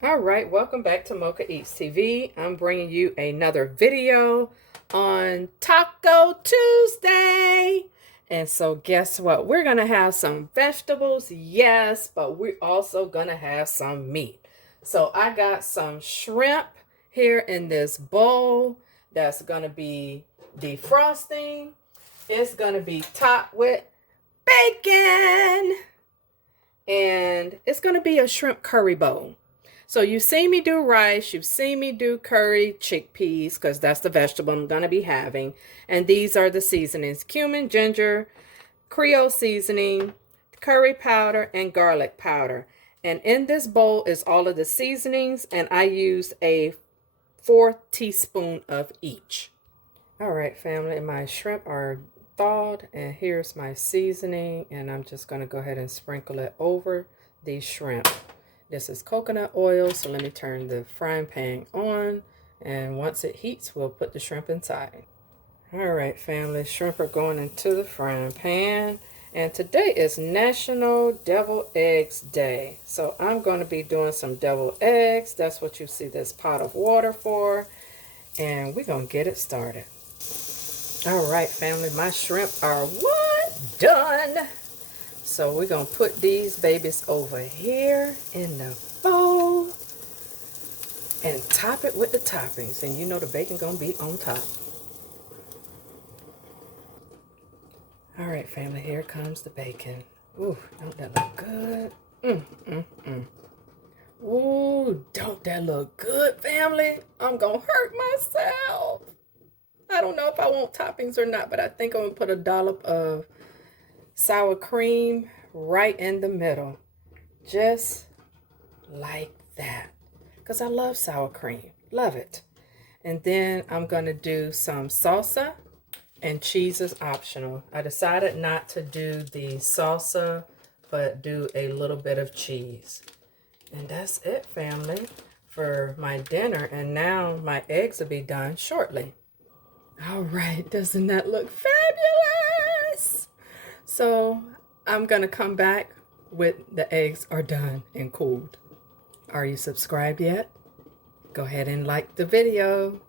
All right, welcome back to Mochaeatstv. I'm bringing you another video on Taco Tuesday. And so guess what? We're going to have some vegetables, yes, but we're also going to have some meat. So I got some shrimp here in this bowl that's going to be defrosting. It's going to be topped with bacon. And it's going to be a shrimp curry bowl. So you've seen me do rice, you've seen me do curry chickpeas, because that's the vegetable I'm going to be having. And these are the seasonings: cumin, ginger, Creole seasoning, curry powder, and garlic powder. And in this bowl is all of the seasonings, and I used a 4 teaspoon of each. All right, family, my shrimp are thawed, and here's my seasoning, and I'm just going to go ahead and sprinkle it over these shrimp. This is coconut oil, so let me turn the frying pan on, and once it heats, we'll put the shrimp inside. All right, family, shrimp are going into the frying pan, and today is National Deviled Eggs Day. So I'm going to be doing some deviled eggs. That's what you see this pot of water for, and we're going to get it started. All right, family, my shrimp are done. So we're going to put these babies over here in the bowl and top it with the toppings. And you know the bacon going to be on top. All right, family, here comes the bacon. Ooh, don't that look good? Ooh, don't that look good, family? I'm going to hurt myself. I don't know if I want toppings or not, but I think I'm going to put a dollop of sour cream right in the middle, just like that, because I love sour cream, love it. And then I'm gonna do some salsa, and cheese is optional. I decided not to do the salsa, but do a little bit of cheese. And that's it, family, for my dinner. And now my eggs will be done shortly. All right, doesn't that look fabulous? So I'm going to come back with the eggs are done and cooled. Are you subscribed yet? Go ahead and like the video.